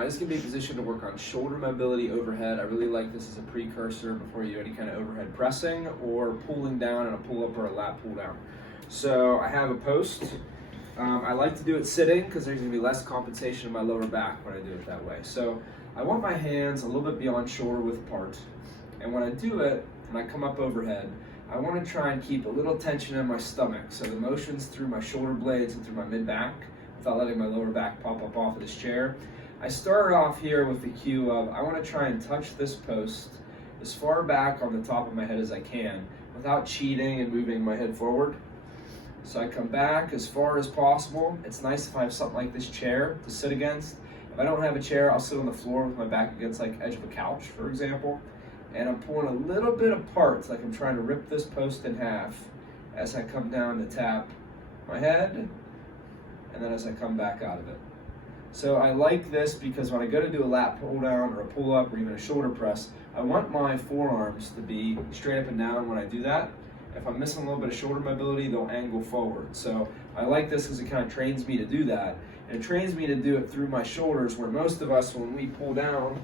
This can be a position to work on shoulder mobility overhead. I really like this as a precursor before you do any kind of overhead pressing or pulling down in a pull-up or a lat pull-down. So I have a post. I like to do it sitting because there's going to be less compensation in my lower back when I do it that way. So I want my hands a little bit beyond shoulder width apart. And when I do it, and I come up overhead, I want to try and keep a little tension in my stomach. So the motion's through my shoulder blades and through my mid-back without letting my lower back pop up off of this chair. I started off here with the cue of I want to try and touch this post as far back on the top of my head as I can without cheating and moving my head forward. So I come back as far as possible. It's nice if I have something like this chair to sit against. If I don't have a chair, I'll sit on the floor with my back against like edge of a couch, for example. And I'm pulling a little bit apart, like I'm trying to rip this post in half as I come down to tap my head, and then as I come back out of it. So I like this because when I go to do a lat pull down or a pull up or even a shoulder press, I want my forearms to be straight up and down when I do that. If I'm missing a little bit of shoulder mobility, they'll angle forward. So I like this because it kind of trains me to do that. And it trains me to do it through my shoulders, where most of us, when we pull down,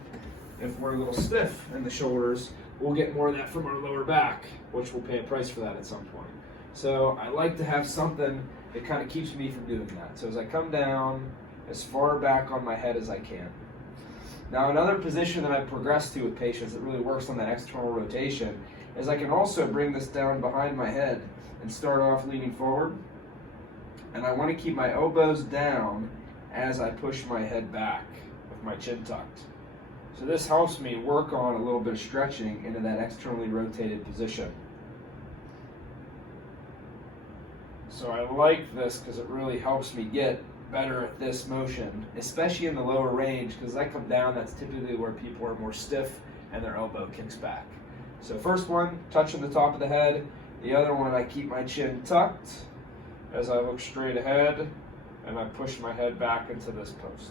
if we're a little stiff in the shoulders, we'll get more of that from our lower back, which we'll pay a price for that at some point. So I like to have something that kind of keeps me from doing that. So as I come down, as far back on my head as I can. Now another position that I progress to with patients that really works on that external rotation is I can also bring this down behind my head and start off leaning forward. And I want to keep my elbows down as I push my head back with my chin tucked. So this helps me work on a little bit of stretching into that externally rotated position. So I like this because it really helps me get better at this motion, especially in the lower range, because as I come down, that's typically where people are more stiff and their elbow kicks back. So first one, touching the top of the head. The other one, I keep my chin tucked as I look straight ahead and I push my head back into this post.